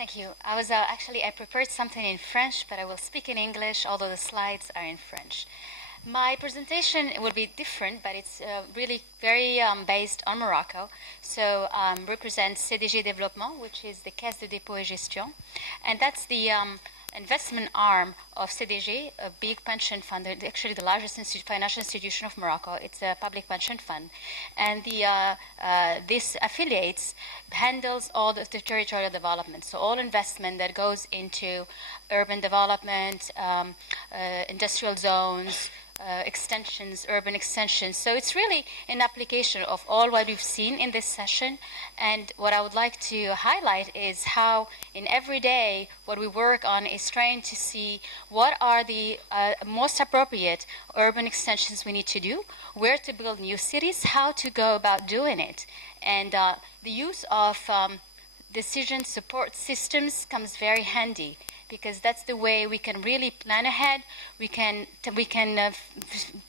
Thank you. I prepared something in French, but I will speak in English, although the slides are in French. My presentation will be different, but it's really very based on Morocco. So represents CDG Développement, which is the Caisse de dépôt et gestion. And that's the investment arm of CDG, a big pension fund, actually the largest financial institution of Morocco. It's a public pension fund. And this affiliates handles all the territorial development. So all investment that goes into urban development, industrial zones, extensions, urban extensions. So it's really an application of all what we've seen in this session. And what I would like to highlight is how in every day what we work on is trying to see what are the most appropriate urban extensions we need to do, where to build new cities, how to go about doing it. And the use of decision support systems comes very handy, because that's the way we can really plan ahead. We can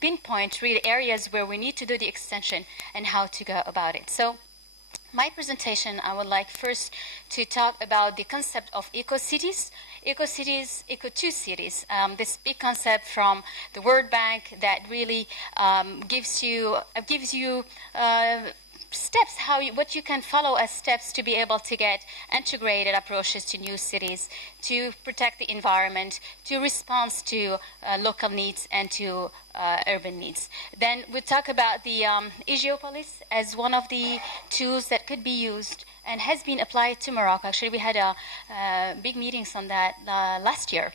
pinpoint really areas where we need to do the extension and how to go about it. So my presentation, I would like first to talk about the concept of eco-cities. Eco-cities, eco-2 cities, this big concept from the World Bank that really gives you steps, what you can follow as steps to be able to get integrated approaches to new cities, to protect the environment, to respond to local needs and to urban needs. Then we talk about the Egiopolis as one of the tools that could be used and has been applied to Morocco. Actually, we had big meetings on that last year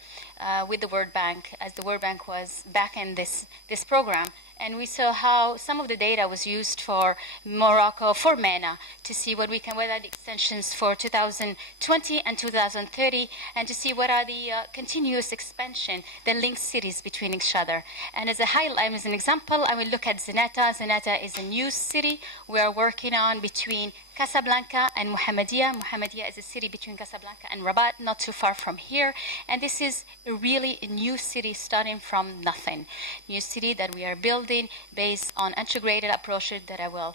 with the World Bank, as the World Bank was back in this program. And we saw how some of the data was used for Morocco, for MENA, to see what are the extensions for 2020 and 2030, and to see what are the continuous expansion that links cities between each other. And as an example, I will look at Zenata. Zenata is a new city we are working on between Casablanca and Mohammedia. Mohammedia is a city between Casablanca and Rabat, not too far from here. And this is really a new city starting from nothing. New city that we are building based on integrated approaches that I will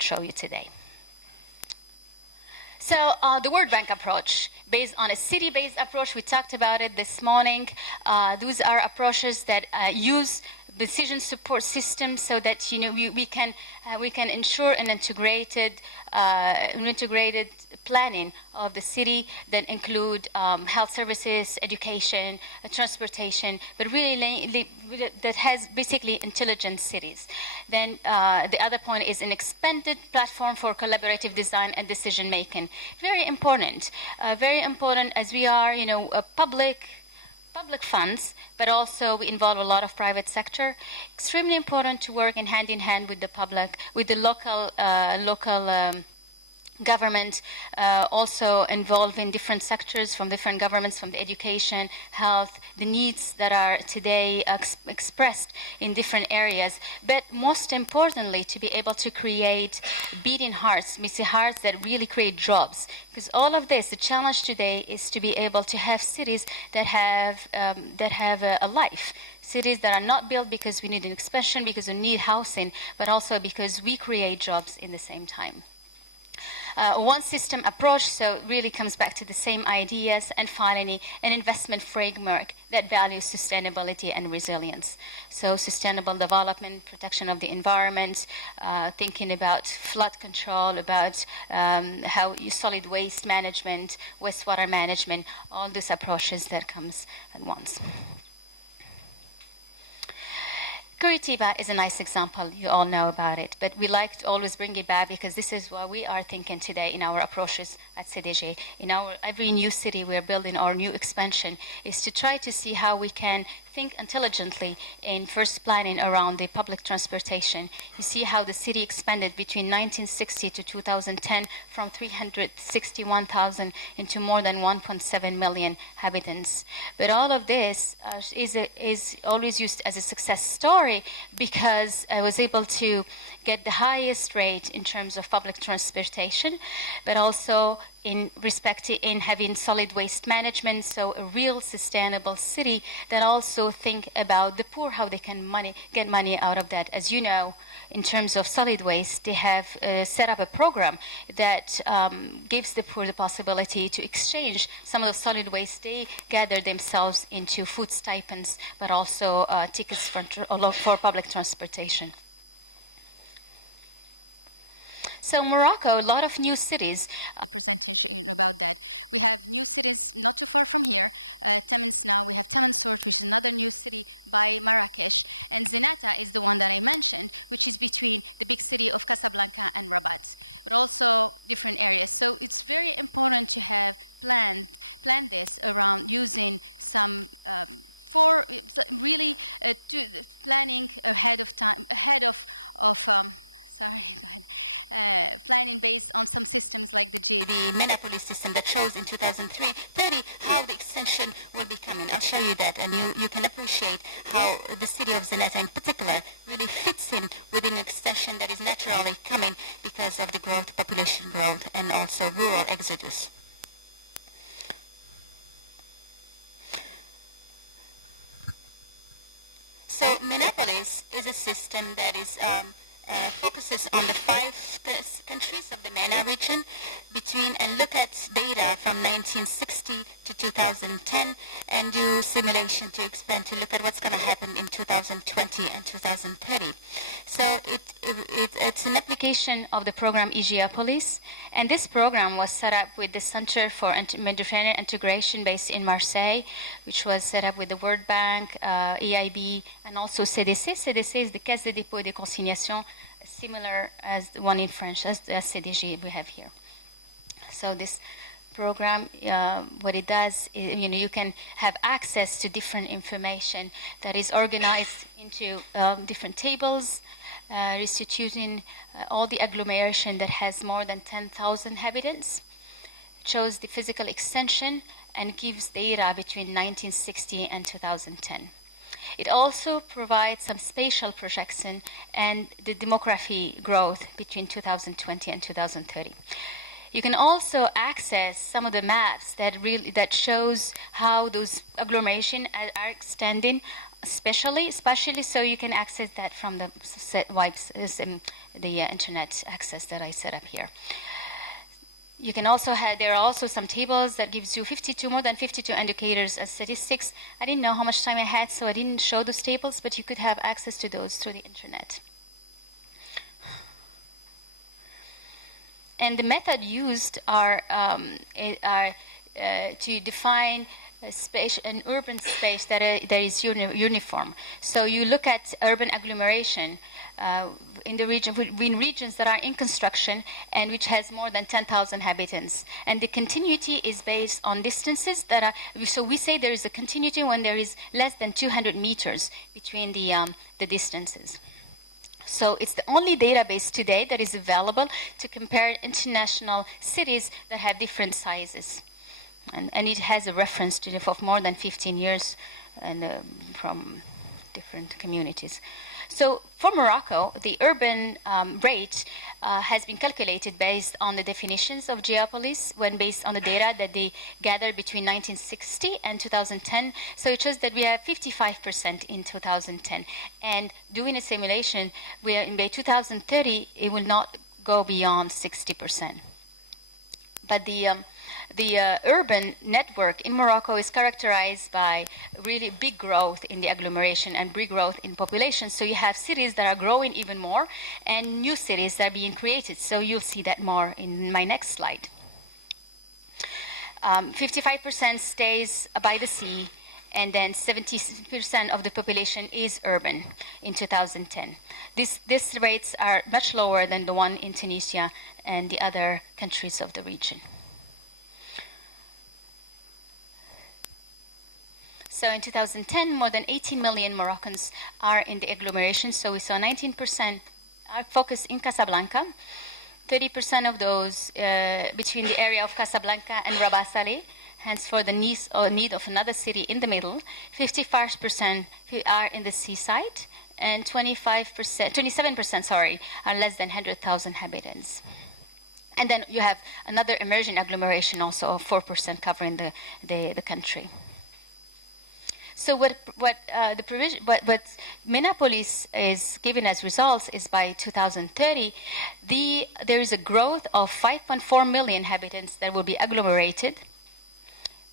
show you today. So the World Bank approach, based on a city-based approach, we talked about it this morning. Those are approaches that use decision support systems so that we can ensure an integrated planning of the city that include health services, education, transportation, but really that has basically intelligent cities. Then the other point is an expanded platform for collaborative design and decision making. Very important as we are a public funds, but also we involve a lot of private sector. Extremely important to work in hand with the public, with the local government, also involved in different sectors from different governments, from the education, health, the needs that are today expressed in different areas. But most importantly, to be able to create beating hearts, missing hearts that really create jobs. Because all of this, the challenge today is to be able to have cities that have a life. Cities that are not built because we need an expansion, because we need housing, but also because we create jobs in the same time. One system approach, so it really comes back to the same ideas. And finally, an investment framework that values sustainability and resilience. So sustainable development, protection of the environment, thinking about flood control, about how solid waste management, wastewater management, all these approaches that comes at once. Curitiba is a nice example. You all know about it, but we like to always bring it back because this is what we are thinking today in our approaches at CDG. In every new city we're building, our new expansion is to try to see how we can think intelligently in first planning around the public transportation. You see how the city expanded between 1960 to 2010 from 361,000 into more than 1.7 million inhabitants. But all of this is always used as a success story because I was able to get the highest rate in terms of public transportation, but also in having solid waste management, so a real sustainable city that also think about the poor, how they can get money out of that. As you know, in terms of solid waste, they have set up a program that gives the poor the possibility to exchange some of the solid waste they gather themselves into food stipends, but also tickets for public transportation. So Morocco, a lot of new cities. The monopoly system that shows in 2030 how the extension will be coming. I'll show you that, and you can appreciate how the city of Zenata in particular really fits in within an extension that is naturally coming because of the growth, population growth, and also rural exodus. So monopolies is a system that is focuses on the 5 countries of the MENA region between and look at data from 1960 to 2010 and do simulation to expand to look at what's going to happen in 2020 and 2030. So it's an application Of the program Igiopolis, and this program was set up with the Center for Mediterranean Integration based in Marseille, which was set up with the World Bank, EIB, and also CDC. CDC is the Caisse de dépôt et de consignation, similar as the one in French, as the CDG we have here. So this program, what it does is, you can have access to different information that is organized into different tables, restituting all the agglomeration that has more than 10,000 inhabitants, shows the physical extension, and gives data between 1960 and 2010. It also provides some spatial projection and the demography growth between 2020 and 2030. You can also access some of the maps that shows how those agglomeration are extending, especially so you can access that from the internet access that I set up here. You can also there are also some tables that gives you more than 52 indicators and statistics. I didn't know how much time I had, so I didn't show those tables, but you could have access to those through the internet. And the method used are to define an urban space that is uniform. So you look at urban agglomeration in regions that are in construction and which has more than 10,000 inhabitants. And the continuity is based on distances that are, so we say there is a continuity when there is less than 200 meters between the distances. So it's the only database today that is available to compare international cities that have different sizes. And it has a reference to of more than 15 years and from different communities. So for Morocco, the urban rate has been calculated based on the definitions of geopolis when based on the data that they gathered between 1960 and 2010. So it shows that we have 55% in 2010. And doing a simulation, by 2030, it will not go beyond 60%. But the urban network in Morocco is characterized by really big growth in the agglomeration and big growth in population. So you have cities that are growing even more and new cities that are being created. So you'll see that more in my next slide. 55% stays by the sea, and then 70% of the population is urban in 2010. These rates are much lower than the one in Tunisia and the other countries of the region. So in 2010, more than 18 million Moroccans are in the agglomeration. So we saw 19% are focused in Casablanca, 30% of those between the area of Casablanca and Rabat Saleh, hence for the need of another city in the middle. 55% are in the seaside, and 27% are less than 100,000 inhabitants. And then you have another emerging agglomeration also of 4% covering the country. So what Minneapolis is given as results is by 2030, there is a growth of 5.4 million inhabitants that will be agglomerated.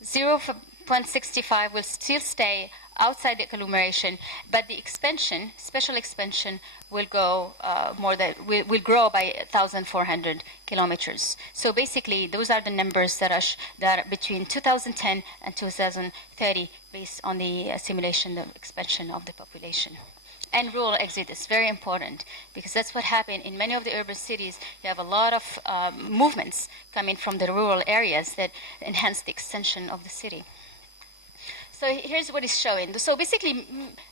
0.65 will still stay outside the agglomeration, but the expansion, special expansion, will go will grow by 1,400 kilometers. So basically, those are the numbers that are between 2010 and 2030, based on the simulation of expansion of the population. And rural exit is very important, because that's what happened in many of the urban cities. You have a lot of movements coming from the rural areas that enhance the extension of the city. So here's what it's showing. So basically,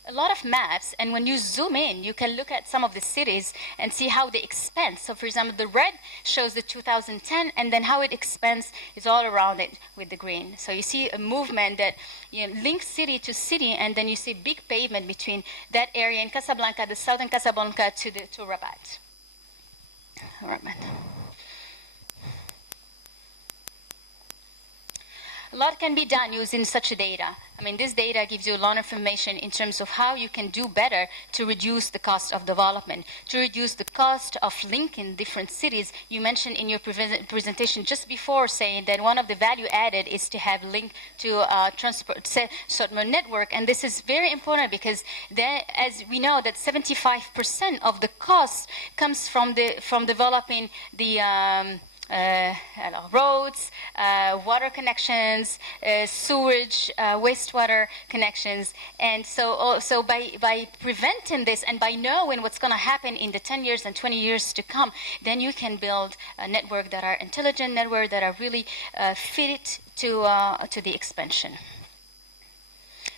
a lot of maps, and when you zoom in, you can look at some of the cities and see how they expand. So for example, the red shows the 2010, and then how it expands is all around it with the green. So you see a movement that links city to city, and then you see big pavement between that area in Casablanca, the southern Casablanca, to Rabat. A lot can be done using such data. I mean, this data gives you a lot of information in terms of how you can do better to reduce the cost of development, to reduce the cost of linking different cities. You mentioned in your presentation just before saying that one of the value added is to have link to transport network, and this is very important because as we know that 75% of the cost comes from developing the roads, water connections, sewage, wastewater connections. And so by preventing this and by knowing what's going to happen in the 10 years and 20 years to come, then you can build a network that are intelligent network that are really fit to the expansion.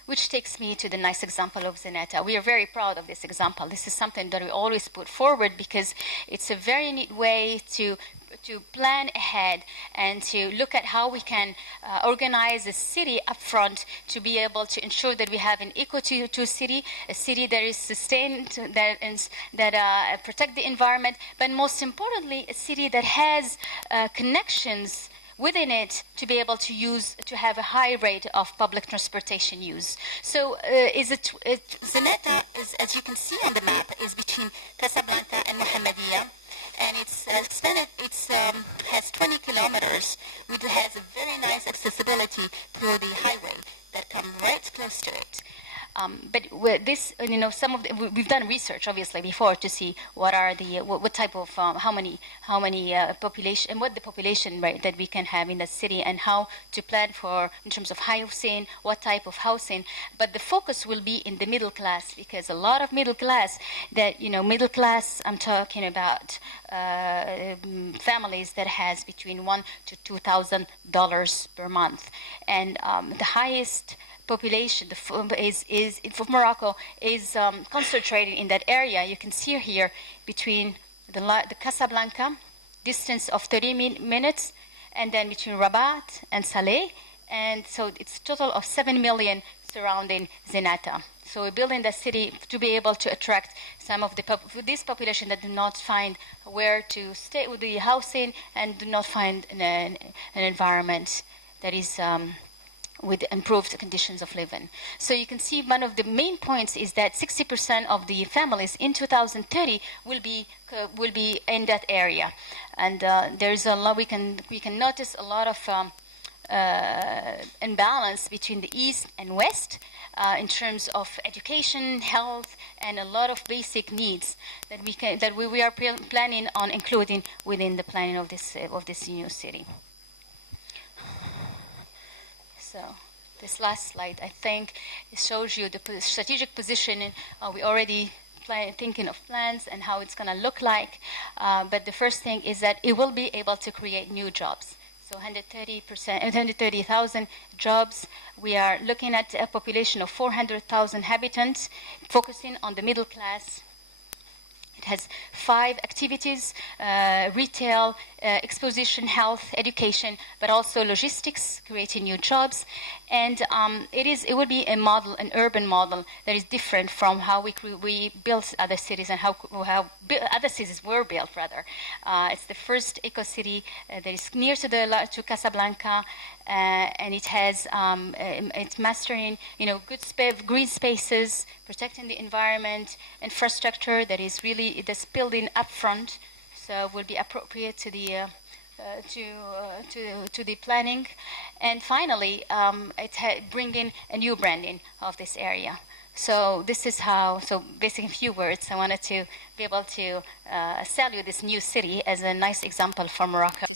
Which takes me to the nice example of Zenata. We are very proud of this example. This is something that we always put forward because it's a very neat way to plan ahead and to look at how we can organize a city up front to be able to ensure that we have an eco to city, a city that is sustained, that protect the environment, but most importantly, a city that has connections within it to be able to have a high rate of public transportation use. So Zenata is, as you can see on the map, is between Casablanca and Mohammedia, and it's expanded. Has 20 kilometers, which has a very nice accessibility through the highway that come right close to it. But this, we've done research obviously before to see what type of how many population and what the population rate that we can have in the city and how to plan for in terms of housing, what type of housing. But the focus will be in the middle class, because a lot of middle class I'm talking about families that has between $1,000 to $2,000 per month, and the highest population for Morocco is concentrated in that area. You can see here between the Casablanca, distance of 30 minutes, and then between Rabat and Saleh, and so it's a total of 7 million surrounding Zenata. So we're building the city to be able to attract some of this population that do not find where to stay with the housing and do not find an environment that is with improved conditions of living. So you can see one of the main points is that 60% of the families in 2030 will be in that area, and there's a lot we can notice a lot of imbalance between the east and west in terms of education, health, and a lot of basic needs that we are planning on including within the planning of this new city. So this last slide, I think, it shows you the strategic positioning. We already thinking of plans and how it's going to look like. But the first thing is that it will be able to create new jobs. So 130,000 jobs. We are looking at a population of 400,000 inhabitants, focusing on the middle class. It has 5 activities: retail, exposition, health, education, but also logistics, creating new jobs. And it will be a model, an urban model that is different from how we built other cities and how other cities were built, rather. It's the first eco-city that is near to Casablanca, and it has it's mastering, good green spaces, protecting the environment, infrastructure that is really this building up front, so will be appropriate to the to the planning. And finally, bringing a new branding of this area. So this is how, so basically in a few words, I wanted to be able to sell you this new city as a nice example for Morocco.